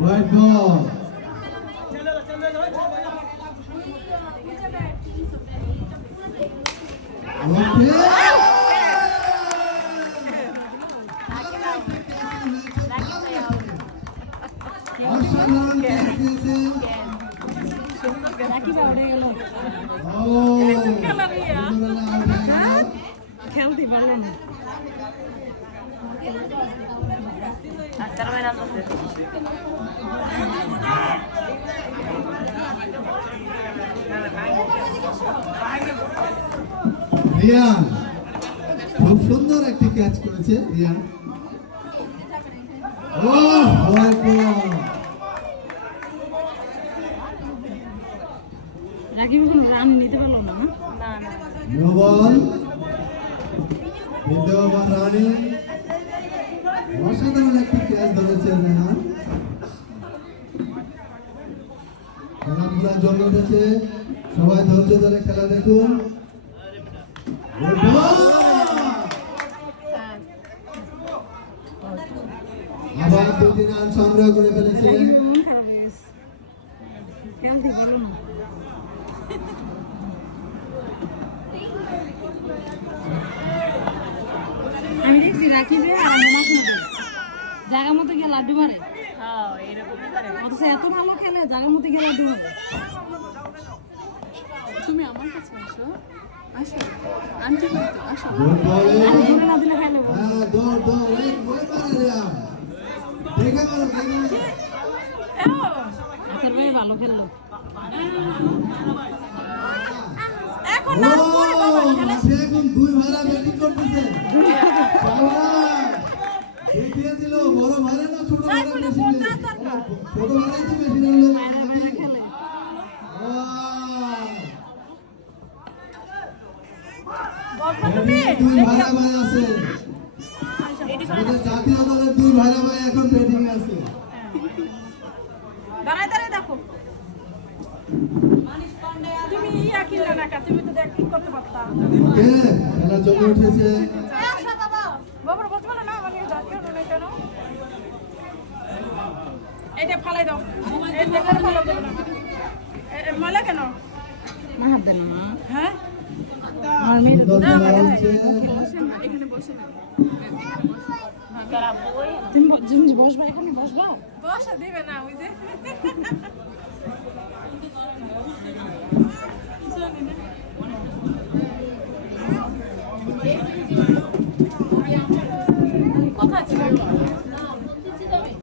White ball. খেলতে পারলো না রিয়ান খুব সুন্দর একটি ক্যাচ করেছে রিয়ান। ও রাকিব রান নিতে পারলো না। নো বল, দ্বিতীয় ওভার রানে অসাধারণ একটি ক্যাচ ধরেছেন রেহান। খেলাধুলা জমে উঠেছে, সবাই ধৈর্য ধরে খেলা দেখুন। আবার 2টি রান সংগ্রহ করে ফেলেছে। খেলতে পারলো না। আমি দেখছি রাকিবে জায়গা মতো গিয়ে লাড্ডু মারে। অথচ এত ভালো খেলে জায়গা মতো গিয়ে লাড্ডু মারে। তুমি আমার কাছে আসো, আসো আন্টি আসো। দূরে না দিলে খেলে হাতের ভাই ভালো খেললো। এখন 2 ভাড়া ব্যাটিং করতেছে। দেখিয়েছিল বড় ভাড়া না ছোট ভাড়া বেশি, ছোট ভাড়াই তো বেশি খেলে। দুই ভাড়া ভাই আছে, আমাদের জাতীয় দলের 2 ভাড়া ভাই এখন ব্যাটিং আছে। দাঁড়ায় দাঁড়ায় দেখো তুমি কিনলে না, তুমি তো ব্যাটিং করতে পারতা। খেলা জমে উঠেছে। বাবার বলতে পারো না মানে কেন এইটা ফালাই দাও, এইটা ফালাই দেবো না ময়লা কেন না হাত দেন না। হ্যাঁ আমার মেয়ে এখানে বসে না, তুমি বসবা, এখানে বসবা, বসা দিবে না ওই যে কোথায় ছিল